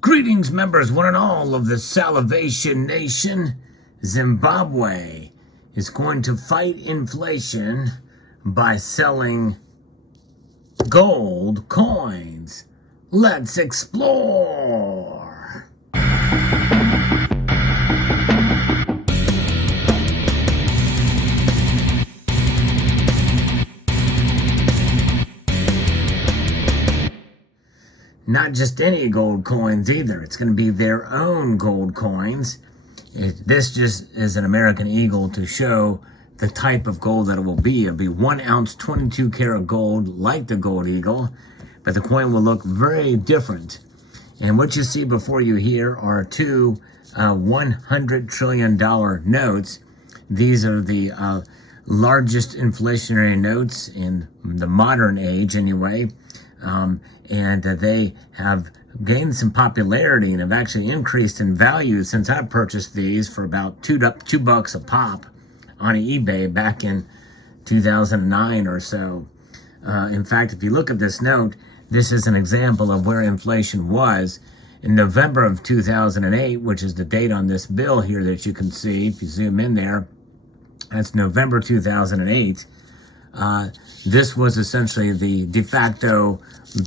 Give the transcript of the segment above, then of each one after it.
Greetings, members, one and all of the Salivation Nation. Zimbabwe is going to fight inflation by selling gold coins. Let's explore. Not just any gold coins either. It's going to be their own gold coins. This just is an American eagle to show the type of gold that it will be. It'll be 1 ounce, 22 karat gold, like the gold eagle, but the coin will look very different. And what you see before you here are two $100 trillion notes. These are the largest inflationary notes in the modern age anyway. And they have gained some popularity and have actually increased in value since I purchased these for about $2 a pop on eBay back in 2009 or so. In fact, if you look at this note, this is an example of where inflation was in November of 2008, which is the date on this bill here that you can see. If you zoom in there, that's November 2008. This was essentially the de facto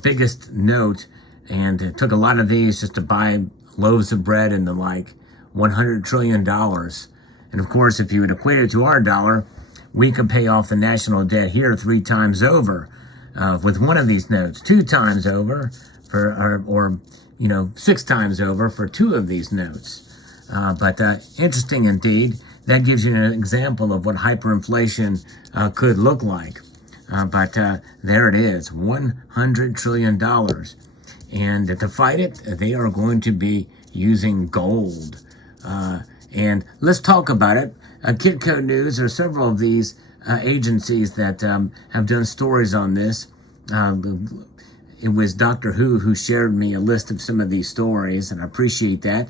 biggest note, and it took a lot of these just to buy loaves of bread and the like, $100 trillion. And of course, if you would equate it to our dollar, we could pay off the national debt here 3 times over with one of these notes, 2 times over for, or 6 times over for 2 of these notes. But interesting indeed. That gives you an example of what hyperinflation could look like. But there it is, $100 trillion. And to fight it, they are going to be using gold. And let's talk about it. Kitco News, there are several of these agencies that have done stories on this. It was Dr. Who shared me a list of some of these stories, and I appreciate that.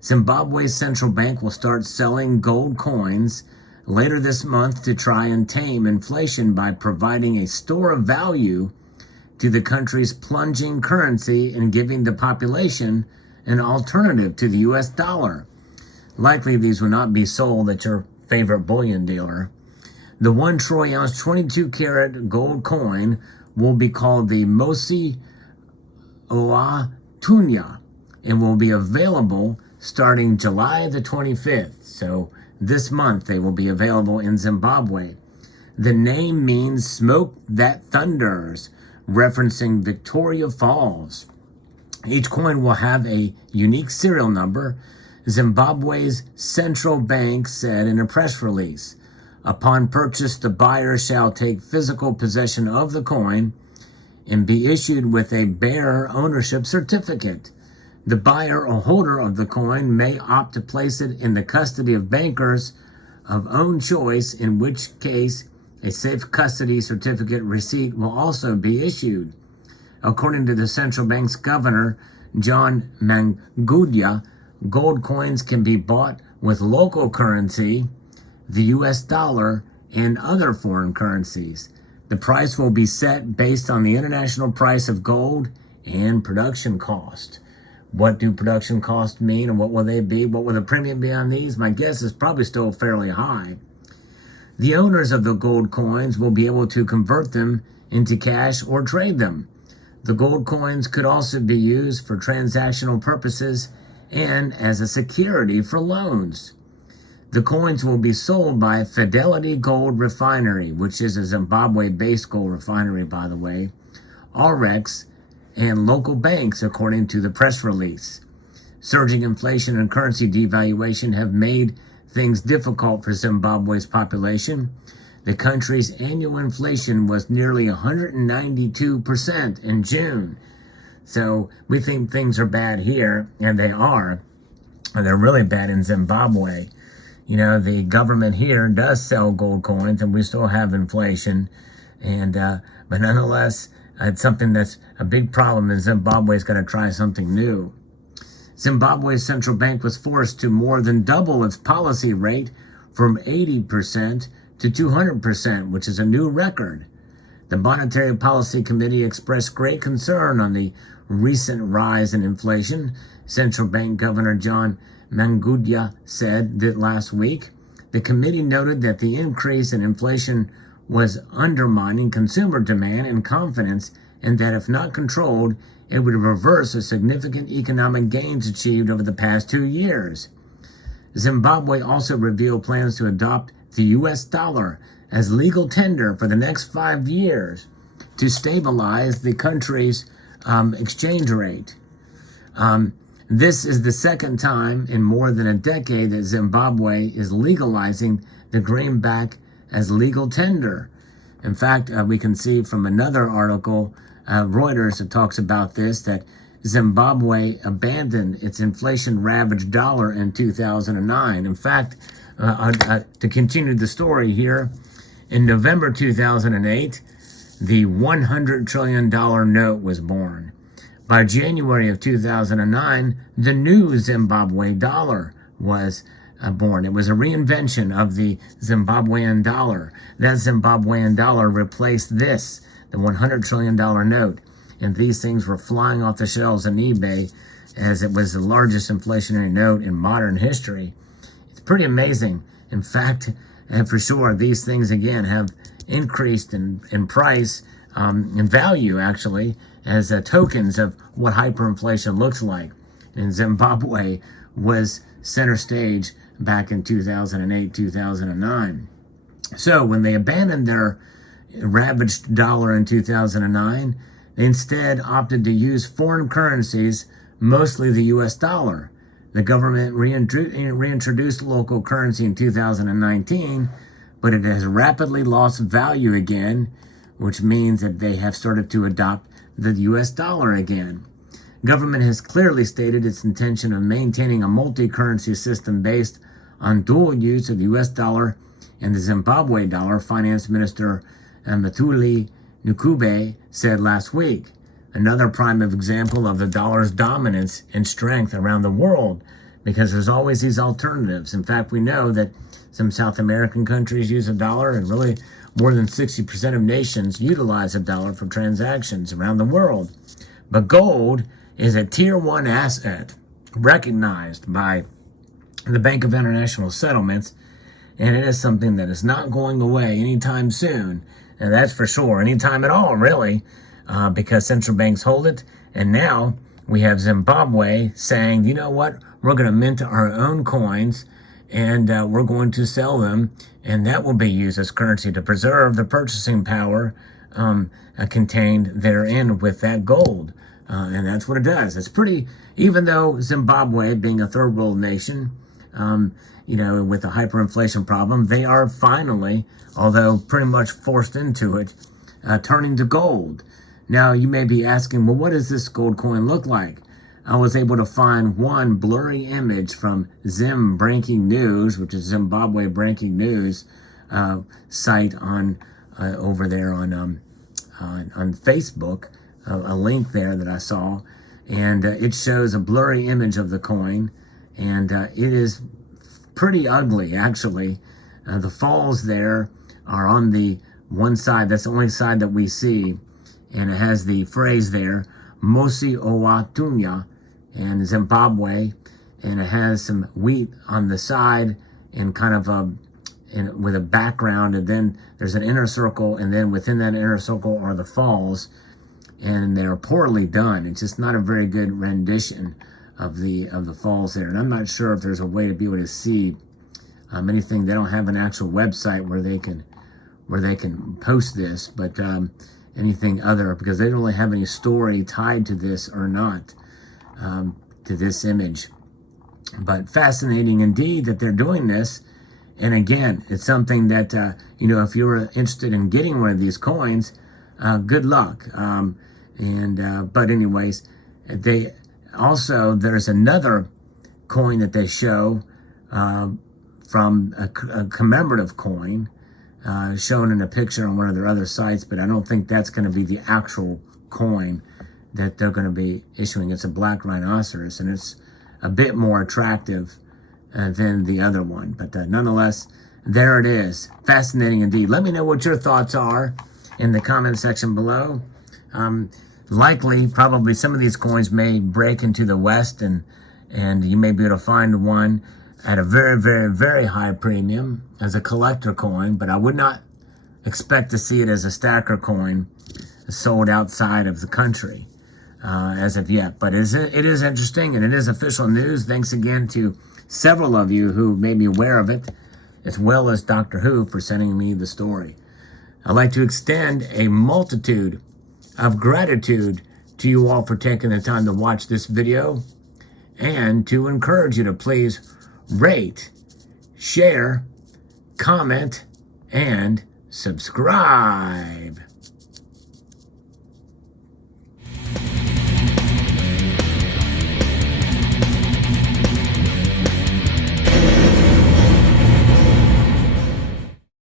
Zimbabwe's central bank will start selling gold coins later this month to try and tame inflation by providing a store of value to the country's plunging currency and giving the population an alternative to the U.S. dollar. Likely these will not be sold at your favorite bullion dealer. The 1 troy ounce 22 karat gold coin will be called the Mosi Oa Tunya and will be available starting July the 25th. So this month they will be available in Zimbabwe. The name means smoke that thunders, referencing Victoria Falls. Each coin will have a unique serial number, Zimbabwe's central bank said in a press release. Upon purchase, the buyer shall take physical possession of the coin and be issued with a bearer ownership certificate. The buyer or holder of the coin may opt to place it in the custody of bankers of own choice, in which case a safe custody certificate receipt will also be issued. According to the central bank's governor, John Mangudia, gold coins can be bought with local currency, the U.S. dollar, and other foreign currencies. The price will be set based on the international price of gold and production cost. What do production costs mean, and what will they be? What will the premium be on these? My guess is probably still fairly high. The owners of the gold coins will be able to convert them into cash or trade them. The gold coins could also be used for transactional purposes and as a security for loans. The coins will be sold by Fidelity Gold Refinery, which is a Zimbabwe-based gold refinery, by the way, Aurex, and local banks, according to the press release. Surging inflation and currency devaluation have made things difficult for Zimbabwe's population. The country's annual inflation was nearly 192% in June. So we think things are bad here, and they are. They're really bad in Zimbabwe. The government here does sell gold coins, and we still have inflation. But nonetheless, it's something that's a big problem, and Zimbabwe is going to try something new. Zimbabwe's central bank was forced to more than double its policy rate from 80% to 200%, which is a new record. The Monetary Policy Committee expressed great concern on the recent rise in inflation. Central Bank Governor John Mangudia said that last week. The committee noted that the increase in inflation was undermining consumer demand and confidence, and that if not controlled, it would reverse the significant economic gains achieved over the past 2 years. Zimbabwe also revealed plans to adopt the U.S. dollar as legal tender for the next 5 years to stabilize the country's exchange rate. This is the second time in more than a decade that Zimbabwe is legalizing the greenback as legal tender. In fact, we can see from another article, Reuters, that talks about this, that Zimbabwe abandoned its inflation-ravaged dollar in 2009. In fact, to continue the story here, in November 2008, the $100 trillion note was born. By January of 2009, the new Zimbabwe dollar was born. It was a reinvention of the Zimbabwean dollar. That Zimbabwean dollar replaced this, the $100 trillion note. And these things were flying off the shelves on eBay as it was the largest inflationary note in modern history. It's pretty amazing. In fact, and for sure, these things, again, have increased in price, in value, actually, as tokens of what hyperinflation looks like. And Zimbabwe was center stage back in 2008, 2009. So when they abandoned their ravaged dollar in 2009, they instead opted to use foreign currencies, mostly the U.S. dollar. The government reintroduced local currency in 2019, but it has rapidly lost value again, which means that they have started to adopt the U.S. dollar again. Government has clearly stated its intention of maintaining a multi-currency system based on dual use of the U.S. dollar and the Zimbabwe dollar, Finance Minister Mthuli Ncube said last week. Another prime example of the dollar's dominance and strength around the world, because there's always these alternatives. In fact, we know that some South American countries use a dollar, and really more than 60% of nations utilize a dollar for transactions around the world. But gold is a tier 1 asset recognized by the Bank of International Settlements, and it is something that is not going away anytime soon, and that's for sure, anytime at all, really, because central banks hold it. And now we have Zimbabwe saying, you know what, we're going to mint our own coins, and we're going to sell them, and that will be used as currency to preserve the purchasing power contained therein with that gold. And that's what it does. It's pretty, even though Zimbabwe, being a third world nation, with a hyperinflation problem, they are finally, although pretty much forced into it, turning to gold. Now, you may be asking, well, what does this gold coin look like? I was able to find one blurry image from Zim Breaking News, which is Zimbabwe Breaking News site on over there on Facebook, a link there that I saw, and it shows a blurry image of the coin, and it is pretty ugly, actually. The falls there are on the one side. That's the only side that we see, and it has the phrase there, Mosi Owatunya, and Zimbabwe, and it has some wheat on the side and kind of with a background, and then there's an inner circle, and then within that inner circle are the falls, and they're poorly done. It's just not a very good rendition of the falls there, and I'm not sure if there's a way to be able to see anything. They don't have an actual website where they can post this, but anything other, because they don't really have any story tied to this or not, to this image. But fascinating indeed that they're doing this. And again, it's something that, if you're interested in getting one of these coins, good luck. But anyways, there's another coin that they show from a commemorative coin shown in a picture on one of their other sites, but I don't think that's going to be the actual coin that they're going to be issuing. It's a black rhinoceros, and it's a bit more attractive than the other one. But nonetheless, there it is. Fascinating indeed. Let me know what your thoughts are in the comment section below. Likely, probably some of these coins may break into the West, and you may be able to find one at a very, very, very high premium as a collector coin, but I would not expect to see it as a stacker coin sold outside of the country as of yet. But it is interesting, and it is official news. Thanks again to several of you who made me aware of it, as well as Dr. Who for sending me the story. I'd like to extend a multitude of gratitude to you all for taking the time to watch this video, and to encourage you to please rate, share, comment, and subscribe.